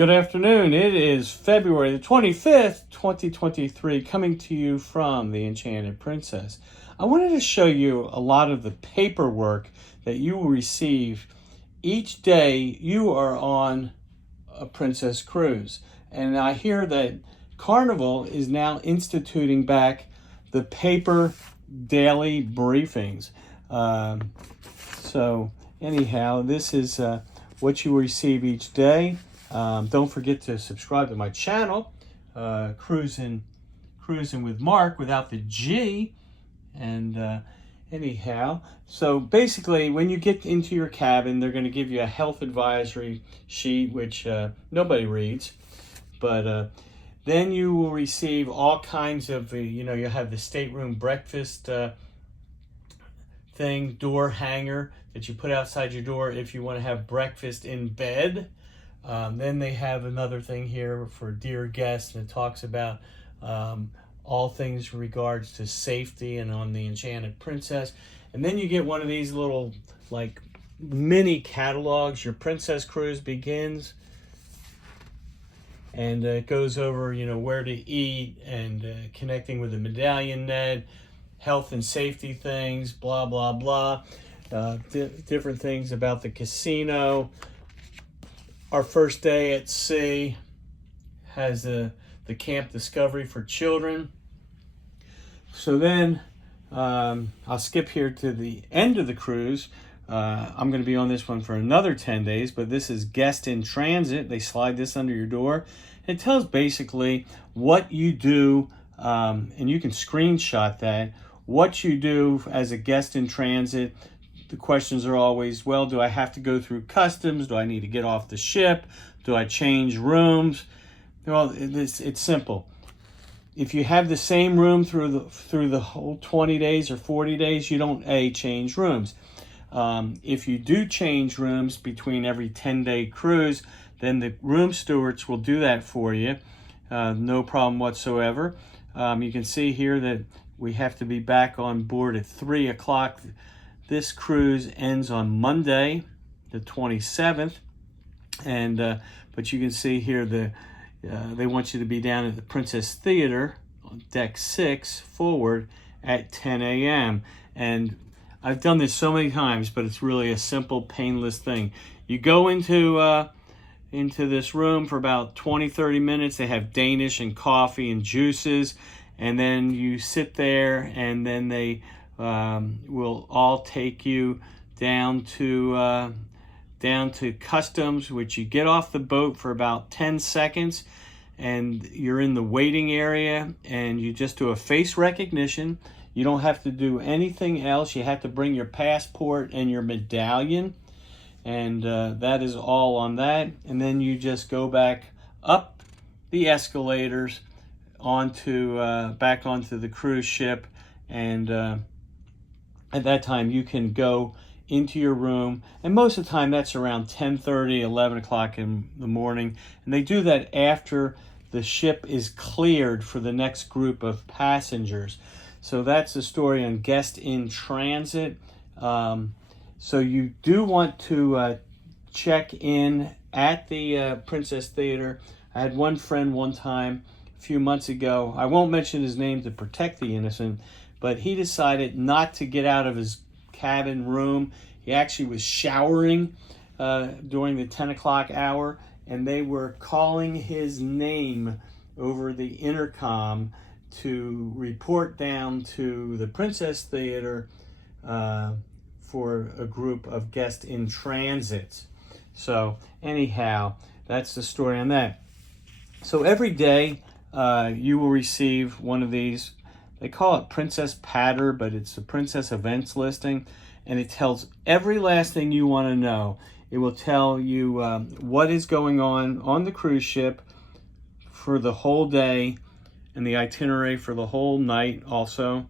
Good afternoon. It is February the 25th, 2023, coming to you from the Enchanted Princess. I wanted to show you a lot of the paperwork that you will receive each day you are on a Princess cruise. And I hear that Carnival is now instituting back the paper daily briefings. So anyhow, this is what you will receive each day. Don't forget to subscribe to my channel, Cruising with Mark without the G. And anyhow, so basically when you get into your cabin, they're going to give you a health advisory sheet, which nobody reads. But then you will receive all kinds of, you have the stateroom breakfast thing, door hanger that you put outside your door if you want to have breakfast in bed. Then they have another thing here for dear guests, and it talks about all things in regards to safety and on the Enchanted Princess. And then you get one of these little like mini catalogs. Your Princess cruise begins, and it goes over where to eat and connecting with the medallion net, health and safety things, blah blah blah, different things about the casino. Our first day at sea has the Camp Discovery for children. So then I'll skip here to the end of the cruise. I'm going to be on this one for another 10 days, but this is Guest in Transit. They slide this under your door. It tells basically what you do, and you can screenshot that, what you do as a guest in transit. The questions are always, well, do I have to go through customs? Do I need to get off the ship? Do I change rooms? Well, it's simple. If you have the same room through the whole 20 days or 40 days, you don't change rooms. If you do change rooms between every 10-day cruise, then the room stewards will do that for you. No problem whatsoever. You can see here that we have to be back on board at 3 o'clock. This cruise ends on Monday, the 27th, and but you can see here they want you to be down at the Princess Theater on deck 6 forward at 10 a.m. And I've done this so many times, but it's really a simple, painless thing. You go into this room for about 20-30 minutes. They have Danish and coffee and juices, and then you sit there, and then they will all take you down to customs, which you get off the boat for about 10 seconds, and you're in the waiting area, and you just do a face recognition. You don't have to do anything else. You have to bring your passport and your medallion, and that is all on that. And then you just go back up the escalators back onto the cruise ship, and at that time you can go into your room, and most of the time that's around 10:30, 11 o'clock in the morning, and they do that after the ship is cleared for the next group of passengers. So that's the story on Guest in Transit. So you do want to check in at the Princess Theater. I had one friend one time a few months ago, I won't mention his name to protect the innocent, but he decided not to get out of his cabin room. He actually was showering during the 10 o'clock hour, and they were calling his name over the intercom to report down to the Princess Theater for a group of guests in transit. So anyhow, that's the story on that. So every day you will receive one of these. They call it Princess Patter, but it's the Princess Events listing, and it tells every last thing you want to know. It will tell you what is going on the cruise ship for the whole day, and the itinerary for the whole night also.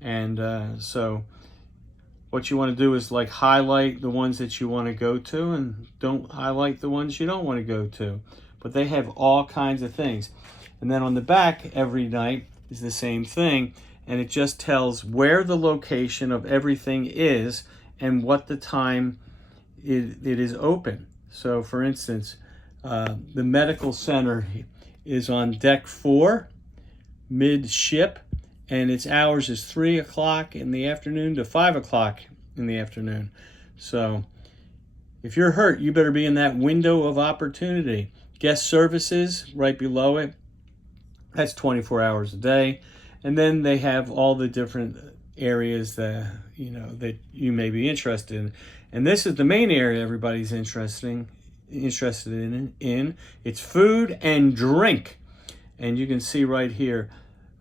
And so what you want to do is like highlight the ones that you want to go to, and don't highlight the ones you don't want to go to. But they have all kinds of things. And then on the back every night is the same thing, and it just tells where the location of everything is and what the time it is open. So for instance, The medical center is on deck 4, midship, and its hours is 3 o'clock in the afternoon to 5 o'clock in the afternoon. So if you're hurt, you better be in that window of opportunity. Guest services right below it, that's 24 hours a day. And then they have all the different areas that you may be interested in. And this is the main area everybody's interested in. It's food and drink. And you can see right here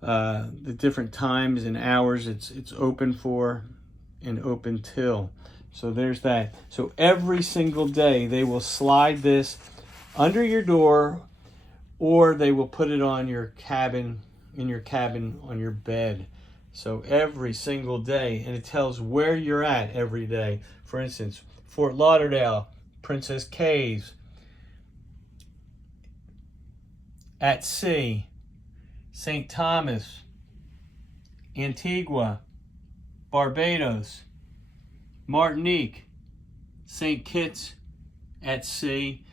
the different times and hours it's open for and open till. So there's that. So every single day they will slide this under your door, or they will put it on your cabin, in your cabin on your bed. So every single day, and it tells where you're at every day. For instance, Fort Lauderdale, Princess Cays, at sea, St. Thomas, Antigua, Barbados, Martinique, St. Kitts at sea,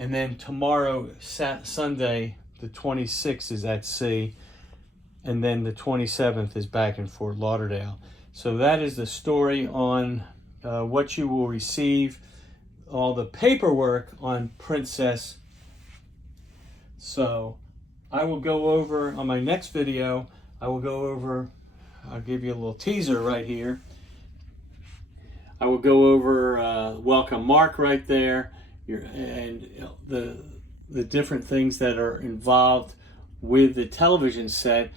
and then tomorrow, Sunday, the 26th is at sea, and then the 27th is back in Fort Lauderdale. So that is the story on what you will receive, all the paperwork on Princess. So I will go over, on my next video, I'll give you a little teaser right here. I will go over Welcome Mark right there, and the different things that are involved with the television set,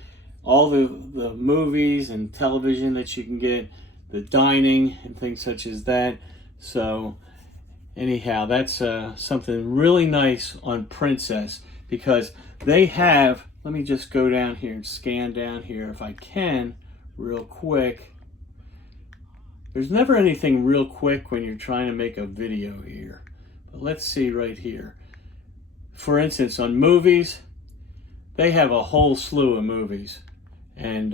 all the movies and television that you can get, the dining and things such as that. So anyhow, that's something really nice on Princess, because they have, let me just go down here and scan down here if I can real quick. There's never anything real quick when you're trying to make a video here. But let's see right here. For instance, on movies, they have a whole slew of movies. And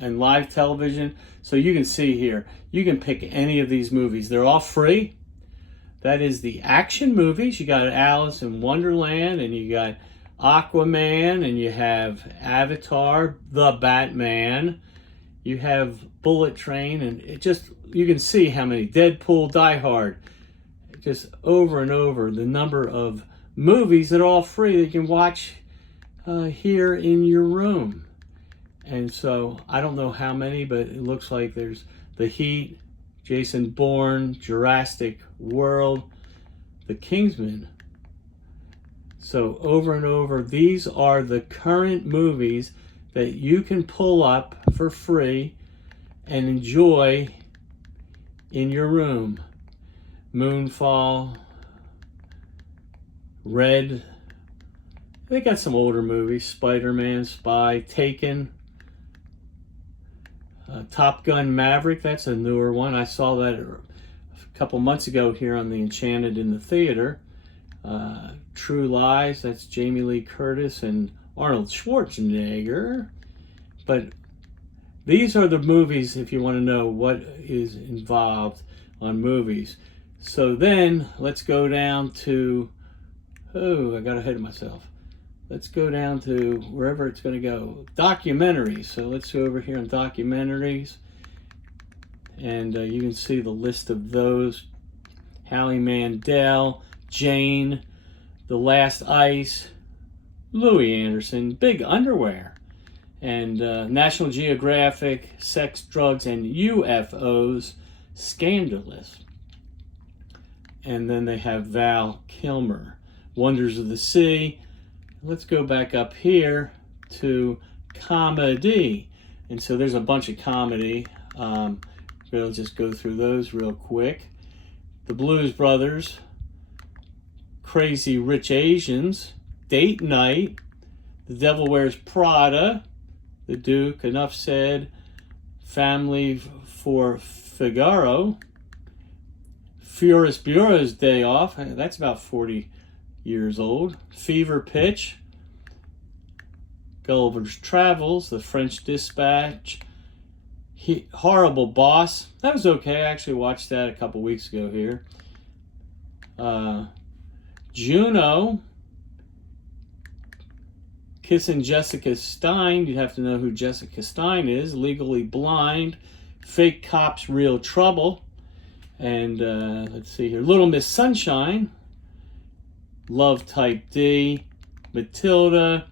live television. So you can see here, you can pick any of these movies. They're all free. That is the action movies. You got Alice in Wonderland, and you got Aquaman, and you have Avatar, The Batman. You have Bullet Train, and you can see how many. Deadpool, Die Hard. Just over and over, the number of movies that are all free that you can watch here in your room. And so I don't know how many, but it looks like there's The Heat, Jason Bourne, Jurassic World, The Kingsman. So over and over, these are the current movies that you can pull up for free and enjoy in your room. Moonfall, Red. They got some older movies, Spider-Man, Spy, Taken, Top Gun Maverick, that's a newer one. I saw that a couple months ago here on the Enchanted in the theater. True Lies, that's Jamie Lee Curtis and Arnold Schwarzenegger. But these are the movies if you want to know what is involved on movies. So then let's go down to, I got ahead of myself. Let's go down to wherever it's going to go. Documentaries. So let's go over here on documentaries. And you can see the list of those. Howie Mandel, Jane, The Last Ice, Louis Anderson, Big Underwear, and National Geographic, Sex, Drugs, and UFOs, Scandalous. And then they have Val Kilmer, Wonders of the Sea. Let's go back up here to comedy. And so there's a bunch of comedy. We'll just go through those real quick. The Blues Brothers, Crazy Rich Asians, Date Night, The Devil Wears Prada, The Duke, Enough Said, Family for Figaro, Furious Bureau's Day Off, that's about 40 years old, Fever Pitch, Gulliver's Travels, The French Dispatch, Horrible Boss. That was okay. I actually watched that a couple weeks ago here. Juno, Kissing Jessica Stein. You have to know who Jessica Stein is. Legally Blind, Fake Cops, Real Trouble. And let's see here. Little Miss Sunshine, Love Type D, Matilda,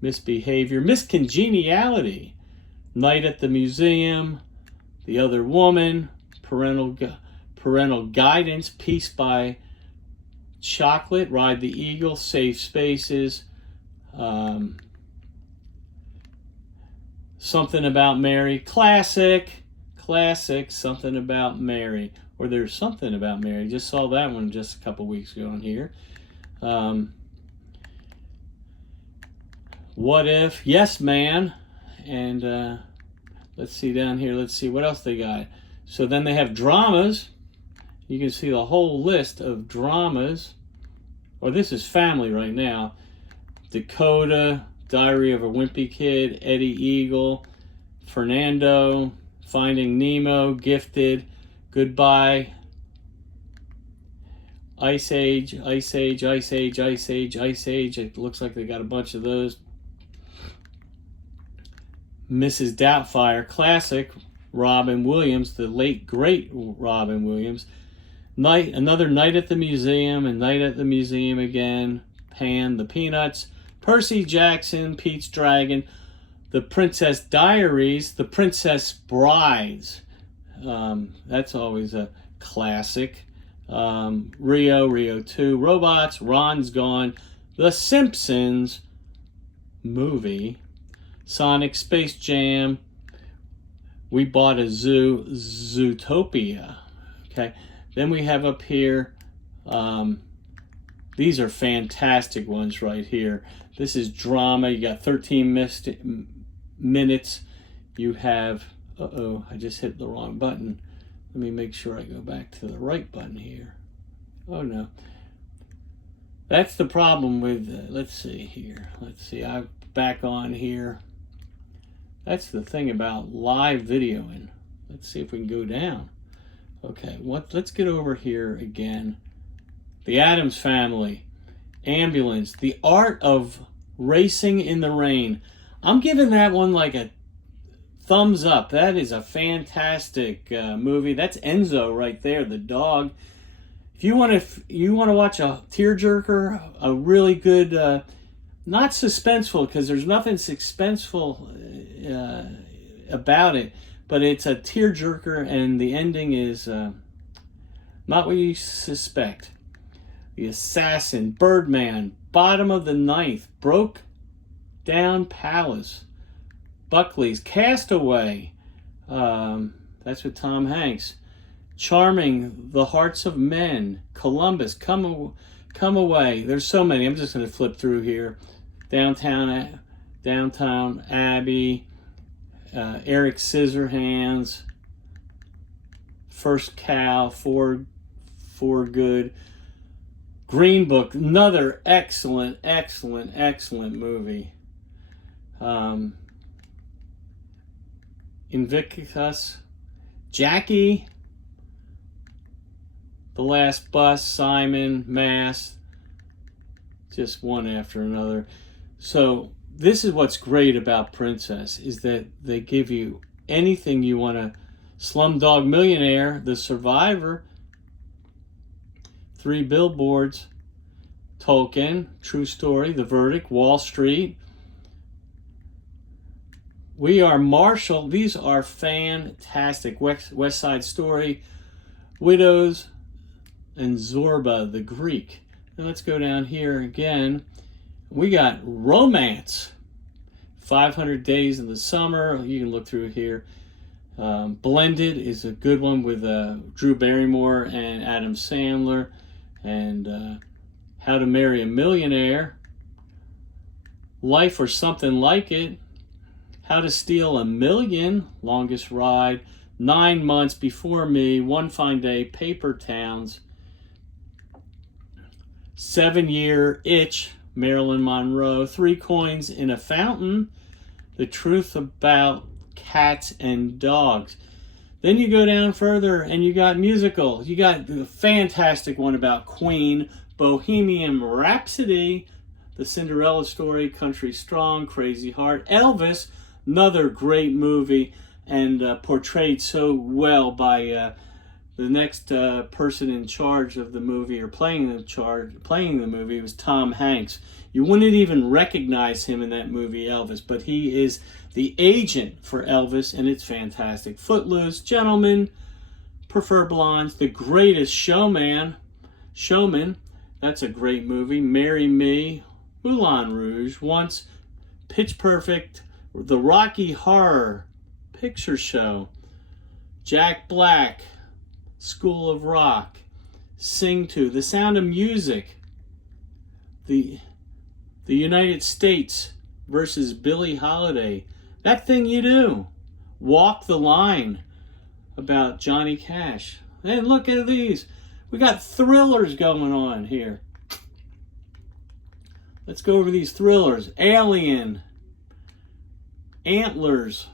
Misbehavior, Miss Congeniality, Night at the Museum, The Other Woman, Parental Guidance, Peace by Chocolate, Ride the Eagle, Safe Spaces, Something About Mary, classic, Something About Mary, or There's Something About Mary. Just saw that one just a couple weeks ago on here. What If, Yes Man, and let's see down here. Let's see what else they got. So then they have dramas. You can see the whole list of dramas. Or this is family right now. Dakota, Diary of a Wimpy Kid, Eddie Eagle, Fernando, Finding Nemo, Gifted, Goodbye, Ice Age. It looks like they got a bunch of those. Mrs. Doubtfire, classic, Robin Williams, the late great Robin Williams. Another Night at the Museum, and Night at the Museum again. Pan, The Peanuts, Percy Jackson, Pete's Dragon, The Princess Diaries, The Princess Brides. That's always a classic. Rio 2, Robots, Ron's Gone, The Simpsons movie, Sonic, Space Jam, We Bought a Zoo, Zootopia. Okay, then we have up here, these are fantastic ones right here. This is drama. You got 13 minutes. You have, I just hit the wrong button. Let me make sure I go back to the right button here. Oh no. That's the problem with, let's see here. Let's see, I'm back on here. That's the thing about live videoing. Let's see if we can go down. Okay, let's get over here again. The Addams Family, Ambulance, The Art of Racing in the Rain. I'm giving that one like a thumbs up. That is a fantastic movie. That's Enzo right there, the dog. If you want to watch a tearjerker, a really good, not suspenseful, because there's nothing suspenseful about it, but it's a tearjerker, and the ending is not what you suspect. The Assassin, Birdman, Bottom of the Ninth, Broke Down Palace, Buckley's, Castaway, that's with Tom Hanks, Charming, The Hearts of Men, Columbus, Come Away. There's so many. I'm just going to flip through here. Downtown Abbey, Eric Scissorhands, First Cow, For Good, Green Book, another excellent movie. Invictus, Jackie, The Last Bus, Simon, Mass, just one after another. So this is what's great about Princess, is that they give you anything you want to. Slumdog Millionaire, The Survivor, 3 Billboards, Tolkien, True Story, The Verdict, Wall Street, We Are Marshall. These are fantastic. West Side Story, Widows, and Zorba the Greek. Now let's go down here again. We got Romance, 500 Days in the Summer. You can look through here. Blended is a good one with Drew Barrymore and Adam Sandler. And How to Marry a Millionaire, Life or Something Like It, How to Steal $1 Million, Longest Ride, 9 Months, Before Me, One Fine Day, Paper Towns, 7 Year Itch, Marilyn Monroe, 3 Coins in a Fountain, The Truth About Cats and Dogs. Then you go down further and you got musical. You got the fantastic one about Queen, Bohemian Rhapsody, The Cinderella Story, Country Strong, Crazy Heart, Elvis, another great movie, and portrayed so well by the next person in charge of the movie, or playing the movie, was Tom Hanks. You wouldn't even recognize him in that movie, Elvis, but he is the agent for Elvis, and it's fantastic. Footloose, Gentlemen, Prefer Blondes, The Greatest Showman, that's a great movie. Marry Me, Moulin Rouge, Once, Pitch Perfect, The Rocky Horror Picture Show, Jack Black, School of Rock, Sing 2, The Sound of Music, the United States versus Billie Holiday, That Thing You Do, Walk the Line, about Johnny Cash. And look at these. We got thrillers going on here. Let's go over these thrillers. Alien, Antlers.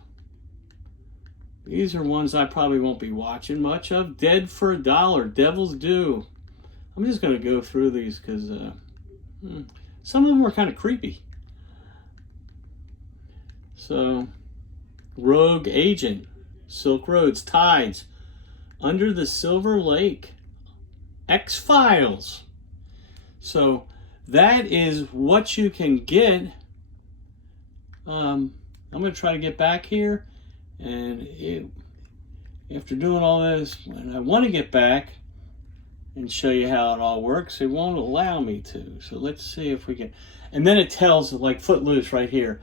These are ones I probably won't be watching much of. Dead for a Dollar, Devil's Due. I'm just going to go through these because some of them were kind of creepy. So, Rogue Agent, Silk Roads, Tides, Under the Silver Lake, X-Files. So that is what you can get. I'm going to try to get back here, and after doing all this, when I want to get back and show you how it all works, it won't allow me to. So let's see if we can. And then it tells, like Footloose right here.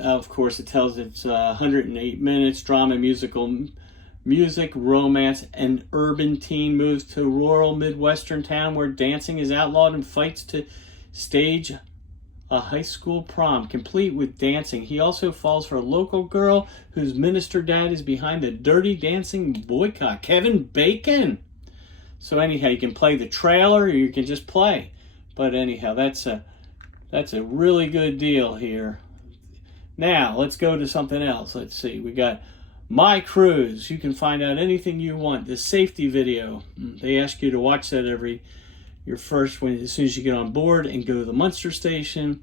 Of course, it tells it's 108 minutes, drama, music, romance, and urban teen moves to rural Midwestern town where dancing is outlawed and fights to stage a high school prom, complete with dancing. He also falls for a local girl whose minister dad is behind the Dirty Dancing boycott, Kevin Bacon. So anyhow, you can play the trailer or you can just play. But anyhow, that's a really good deal here. Now, let's go to something else. Let's see. We got My Cruise. You can find out anything you want. The safety video. They ask you to watch that as soon as you get on board and go to the Munster station.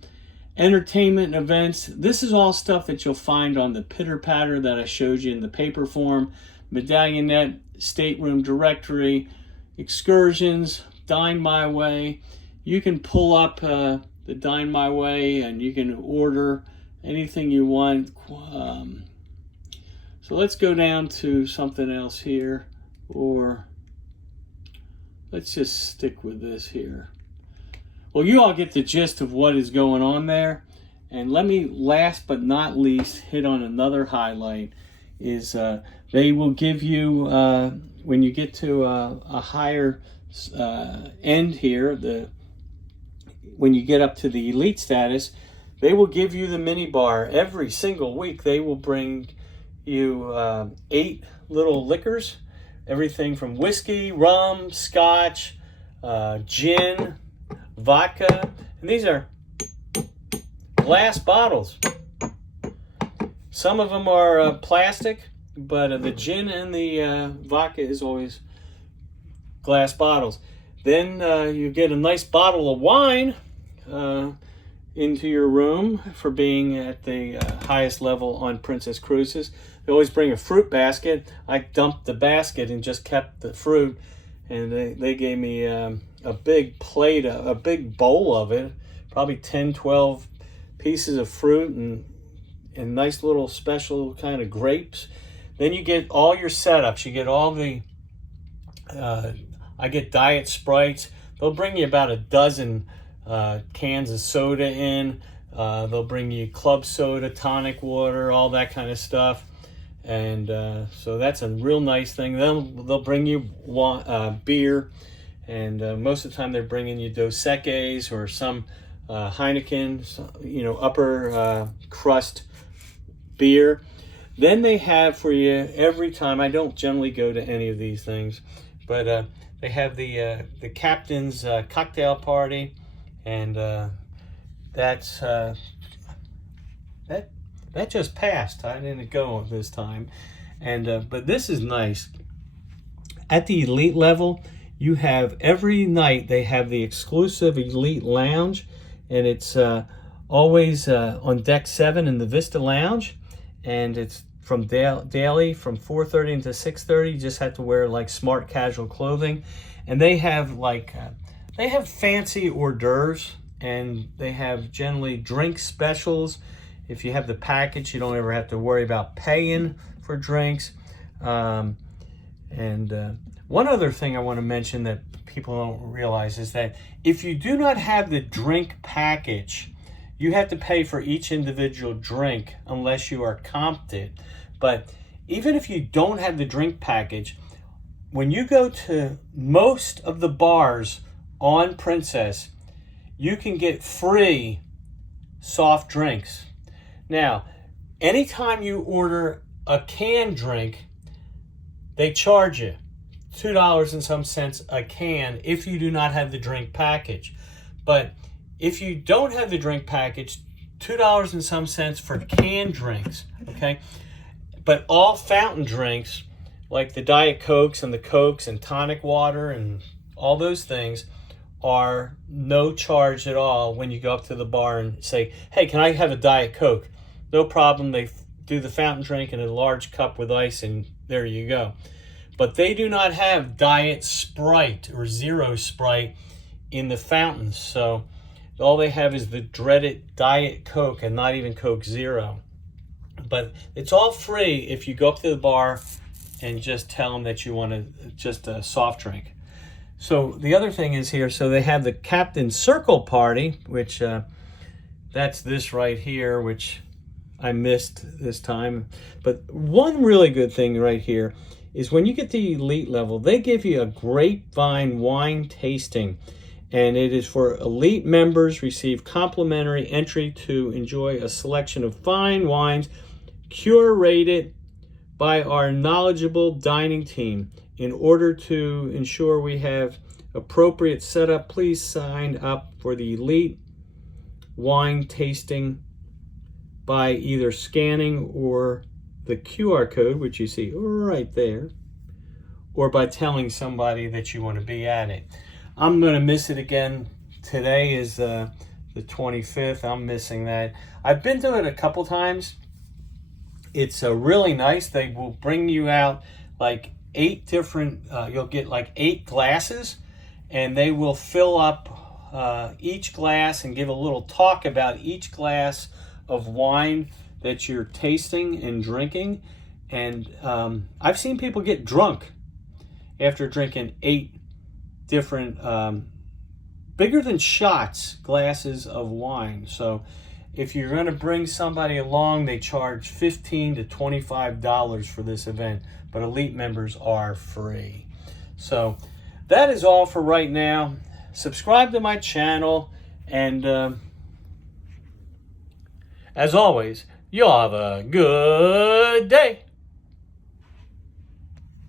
Entertainment and events. This is all stuff that you'll find on the pitter patter that I showed you in the paper form. Medallion Net, stateroom directory, excursions, Dine My Way. You can pull up the Dine My Way and you can order anything you want. So let's go down to something else here, or let's just stick with this here. Well, you all get the gist of what is going on there. And let me, last but not least, hit on another highlight. Is they will give you, when you get to a higher end here, when you get up to the elite status, they will give you the mini bar every single week. They will bring you 8 little liquors, everything from whiskey, rum, scotch, gin, vodka, and these are glass bottles. Some of them are plastic, but the gin and the vodka is always glass bottles. Then you get a nice bottle of wine into your room for being at the highest level on Princess Cruises. They always bring a fruit basket. I dumped the basket and just kept the fruit, and they gave me a big plate, a big bowl of it, probably 10, 12 pieces of fruit and nice little special kind of grapes. Then you get all your setups. You get all the, I get Diet Sprites. They'll bring you about a dozen cans of soda in. They'll bring you club soda, tonic water, all that kind of stuff. And so that's a real nice thing. They'll bring you beer. And most of the time they're bringing you Dos Equis or some Heineken, upper crust beer. Then they have for you every time, I don't generally go to any of these things, but they have the captain's cocktail party, and that's that just passed. I didn't go this time, and but this is nice. At the elite level, you have every night they have the exclusive Elite Lounge, and it's always on deck 7 in the Vista Lounge, and it's from daily from 4:30 until 6:30. You just have to wear like smart casual clothing, and they have like they have fancy hors d'oeuvres, and they have generally drink specials. If you have the package, you don't ever have to worry about paying for drinks. One other thing I want to mention that people don't realize is that if you do not have the drink package, you have to pay for each individual drink unless you are comped it. But even if you don't have the drink package, when you go to most of the bars on Princess, you can get free soft drinks. Now, anytime you order a canned drink, they charge you $2 and some cents a can if you do not have the drink package. But if you don't have the drink package, $2 and some cents for canned drinks, okay? But all fountain drinks, like the Diet Cokes and the Cokes and tonic water and all those things, are no charge at all when you go up to the bar and say, hey, can I have a Diet Coke? No problem. They do the fountain drink in a large cup with ice, and there you go. But they do not have Diet Sprite or Zero Sprite in the fountains. So all they have is the dreaded Diet Coke, and not even Coke Zero. But it's all free if you go up to the bar and just tell them that you want just a soft drink. So the other thing is here, so they have the Captain Circle Party, which that's this right here, which I missed this time. But one really good thing right here is when you get the elite level, they give you a grapevine wine tasting. And it is for elite members, receive complimentary entry to enjoy a selection of fine wines curated by our knowledgeable dining team. In order to ensure we have appropriate setup, please sign up for the elite wine tasting by either scanning or the QR code, which you see right there, or by telling somebody that you want to be at it. I'm going to miss it again. Today is the 25th. I'm missing that. I've been to it a couple times. It's really nice. They will bring you out like 8 different, you'll get like 8 glasses, and they will fill up each glass and give a little talk about each glass of wine that you're tasting and drinking. And I've seen people get drunk after drinking 8 different, bigger than shots, glasses of wine. So if you're going to bring somebody along, they charge $15 to $25 for this event, but elite members are free. So that is all for right now. Subscribe to my channel, and as always, y'all have a good day.